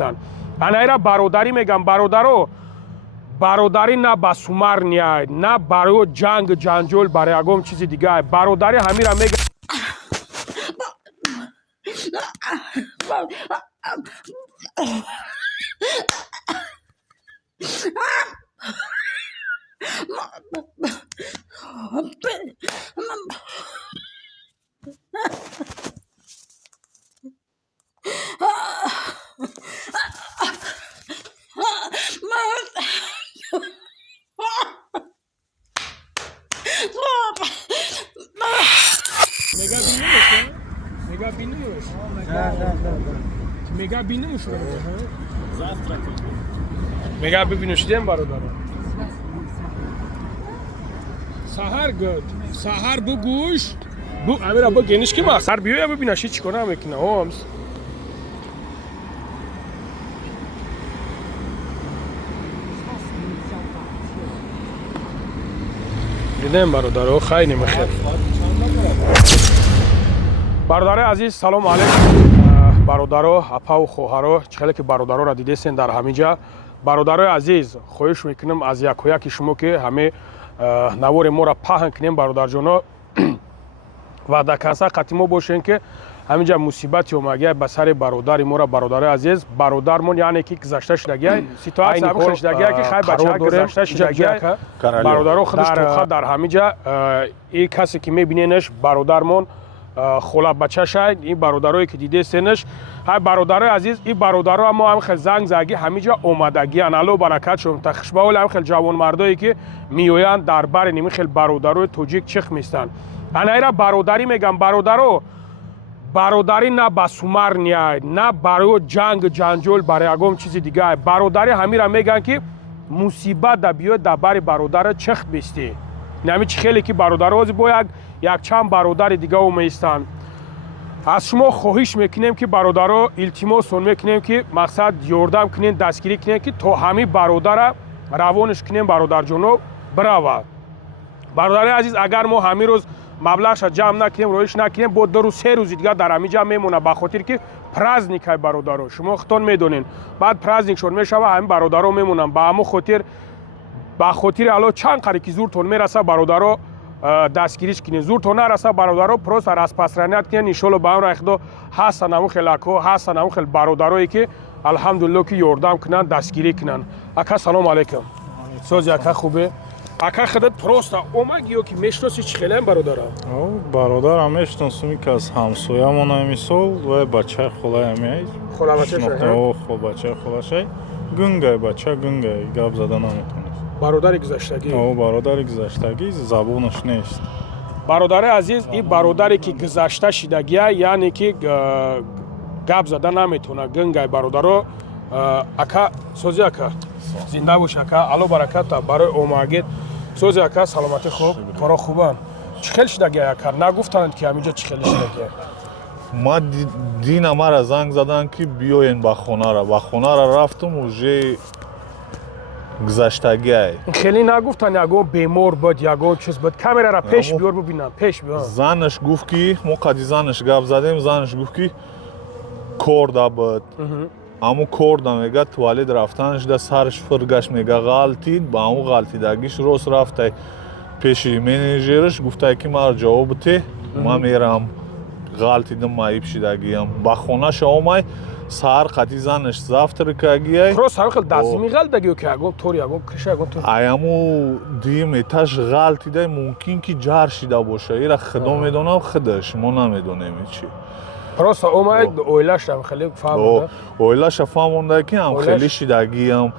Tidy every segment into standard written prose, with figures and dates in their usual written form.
меистанд. Анаира бародарӣ мегам. бародарӣ на ба сумар нияд, на барои ҷанг ҷанҷол бар ягон чизи дига. Бародарӣ ҳамира мегам. Мега бинемуш. Завтрак. Мега бибинушдем бародар. Саҳар гӯд. Саҳар бугӯш. Бу амира бу гениш ки ма сар биёя бибинаш чӣ кора мекуна. Омс. Дидем бародаро хайни мехер. Бародари азиз салом алейкум. Бародаро апаву хоҳаро чихеле ки бародароро дидесен дар ҳамин ҷа. Бародарои азиз хоҳиш мекунам аз якояки шумо ки ҳаме навори моро паҳн кунем бародарҷоно. Ваъда канса қатимо бошем ки ҳамин ҷа мусибати омагия ба сари бародари моро. Бародарои азиз бародармон яъне ки гузашта шудагия ситуация ҳам хел шудагия ки хай бача гузашта шудагия бародаро худаш тоха дар ҳамин ҷа ин касе ки мебиненаш бародармон хола бачаша ин бародарое ки дидесенаш ҳай бародарои азиз ин бародаро амо ҳам хел занг заги ҳамин ҷа омадагиян алло баракат шум тахшбаоли ҳам хел ҷавонмардое ки меоянд дар бари ними хел бародарои тоҷик чих местанд. Анаира бародарӣ мегам. бародарӣ на ба сумар нияд, на барои ҷанг ҷанҷол бар ягон чизи дига. Бародарӣ ҳамира меган ки мусибат да биёд дар бари бародара чихт бистӣ. Нами чи хеле ки бародарози бо якчанд бародари дига омаистанд. аз шумо хоҳиш мекунем ки бародаро илтимосон мекунем ки мақсад ёрдам кунем дастгирӣ кунем ки то ҳамин бародара равонаш кунем бародарҷоно бирава. Бародари азиз агар мо ҳамин рӯз маблағша ҷамъ накунем роиш накунем бо 2 рӯз 3 рӯзи дига дар ҳамин ҷа мемона ба хотир ки праздникай бародаро шумо худтон медонен баъд праздникшон мешава ҳамин бародаро мемонанд ба ҳамон хотир ба хотири алло чанд қари ки зуртон мераса бародаро дастгириш кунед зуртон нараса бародаро просто распространят кунед иншолло ба амра ихдо ҳастанд ҳамон хел акҳо ҳастанд ҳамон хел бародарое ки алҳамдулилло ки ёрдам кунанд дастгирӣ кунанд. Ака салом алейкум. сози ака хубе? Ака худат просто омаги ё ки мешноси чӣ хелаям бародара? Бародарам мешносум ки аз ҳамсоямона мисол ва бачаи холаям яй. Хола бачаша? Хо бачаи холашай. Гунгай бача гунгай гап зада наметавонад. Бародари гузаштагӣ? Бародари гузаштагӣ забонаш нест. Бародари азиз ин бародаре ки гузашта шидагия яъне ки гап зада наметавонад гунгай бародаро. Ака сози ака зинда бош ака алло бараката барои омагит сози ака саломатӣ хуб кора хубан чӣ хел шидагия ака нагуфтанд ки ҳаминҷа чӣ хел шидагия ма дина мара занг заданд ки биёен ба хонара рафтум уже гузаштагиай хеле нагуфтанд ягон бемор буд ягон чиз буд камерара пеш биёр бубинам пеш биёр занаш гуфт ки мо қади занаш гап задем занаш гуфт ки корда буд аму корда мега туалет рафтанаш да сарш фиргаш мега ғалтид ба аму ғалтидагиш рост рафтай пеши менеҷераш гуфтай ки мара ҷавоб бите ма мерам ғалтидам маиб шидагиям ба хонаша омай сар қати занаш завтракагиай рост ҳам хел дастми ғалтидагиё ки ягон тор ягон киша ягон тор аяму дим этаж ғалтидай мумкин ки ҷар шида боша ира худо медонам худаш мо намедонем чӣ просто омай оилашам хеле фаҳмонда оилаша фаҳмонда ки ам хеле шидагиям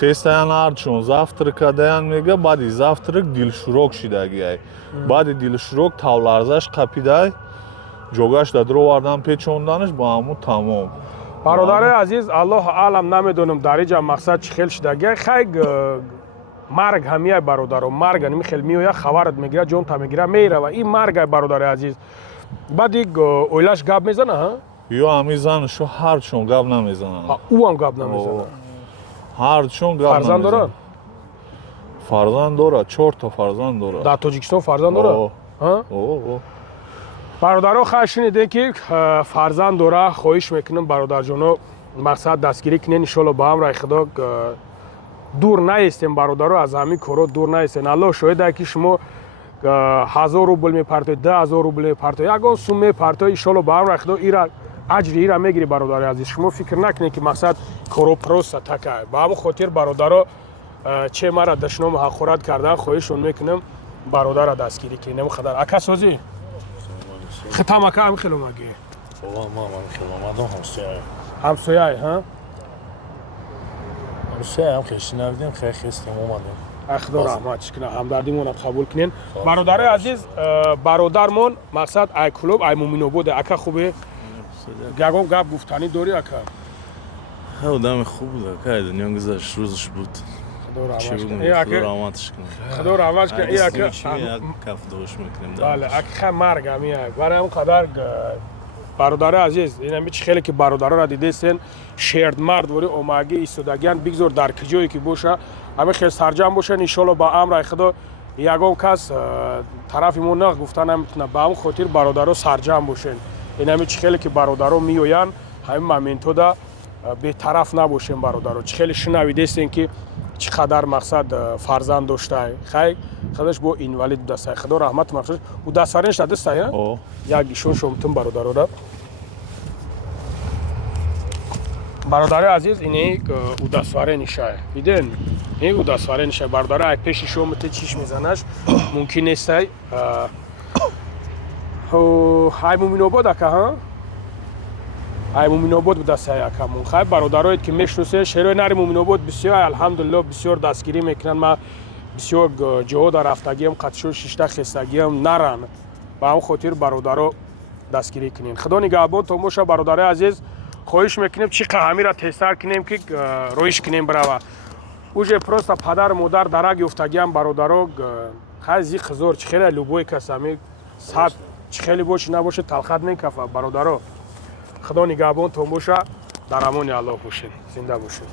хестаян ҳарчун завтракадаян мега баъди завтрак дилшурок шидагиай баъди дилшурок тавларзаш қапидай ҷогаш да дровардан печонданаш ба ҳаму тамом бародари азиз аллоҳ аълам намедонам дар инҷа мақсад чӣ хел шидагия хай марг ҳамияй бародаро марга ними хел меоя хабарат мегира ҷонта мегира мерава ин маргай бародари азиз баъд оилаш гап мезана ё ҳами занашо ҳарчун гап намезананд ӯам гап намезанад ҳарчун гап фарзанд дорад фарзанд дорад 4 та фарзанд дорад дар тоҷикистон фарзанд дорад бародаро хай шинидем ки фарзанд дора хоҳиш мекунам бародарҷоно мақсад дастгирӣ кунен иншоалло ба амраи худо дур наистем бародаро аз ҳамин корҳо дур наистем аллоҳ шоҳиде ки шумо 1000 рубл мепартоед 10000 рубл мепартоед ягон сум мепартоед иншоалло ба амраи худо ира аҷри ира мегирӣ бародари азиз шумо фикр накунед ки мақсад коро просто така ба ҳамон хотир бародаро че мара дашном ҳақорат кардан хоҳишон мекунам бародара дастгирӣ кунем хадар ака созӣ хитам ака ҳам хеломагӣ ҳамсояи ҳа худо раҳматиш кунад ҳамдардимонат қабул кунен бародари азиз бародармон мақсад ай клуб ай муминободе ака хубе ягон гап гуфтанӣ дорӣ ака одами хуб буд ака дунё гузашт рӯзаш буд худо раҳматш кунад и ака кафдош мекунем бале ака марг ҳамия барои ҳам қадар бародари азиз инами чӣ хеле ки бародароро дидестен шердмард вори омагӣ истодагиян бигзор дар киҷое ки боша ҳамин хел сарҷам бошанд иншоалло ба амраи худо ягон кас тарафи мо нақ гуфта наметавонад ба ҳамон хотир бародаро сарҷам бошед инами чӣ хеле ки бародаро меоянд ҳамин моментода бетараф набошем бародаро чӣ хеле шунавидестем ки чӣ қадар мақсад фарзанд доштае хай хадаш бо инвалид будастае худо раҳмат махсус удастфарин шудастае як ишон шомтун бародарора бародари азиз ине удастфаренишае виден ин удастфаренишае бародари ай пеши шомте чиш мезанаш мумкин нестай ай муминобод ака ҳа ай муминобод будастае акамон хай бародароед ки мешнусед шерои нари муминобод бисёр алҳамдулилло бисёр дастгирӣ мекунанд ма бисёр ҷоҳода рафтагиам қатшо шишта хестагиам наран ба ҳам хотир бародаро дастгирӣ кунем худо нигаҳбонтон боша бародари азиз хоҳиш мекунем чӣ қаҳамира тезтар кунем ки роиш кунем барава уже просто падару модар дарак ёфтагиам бародаро хай зи хизор чӣ хеле любой касами сад чӣ хеле боши набоши талхат некафа бародаро худо нигаҳбонтон боша дар амони аллоҳ бошед зинда бошед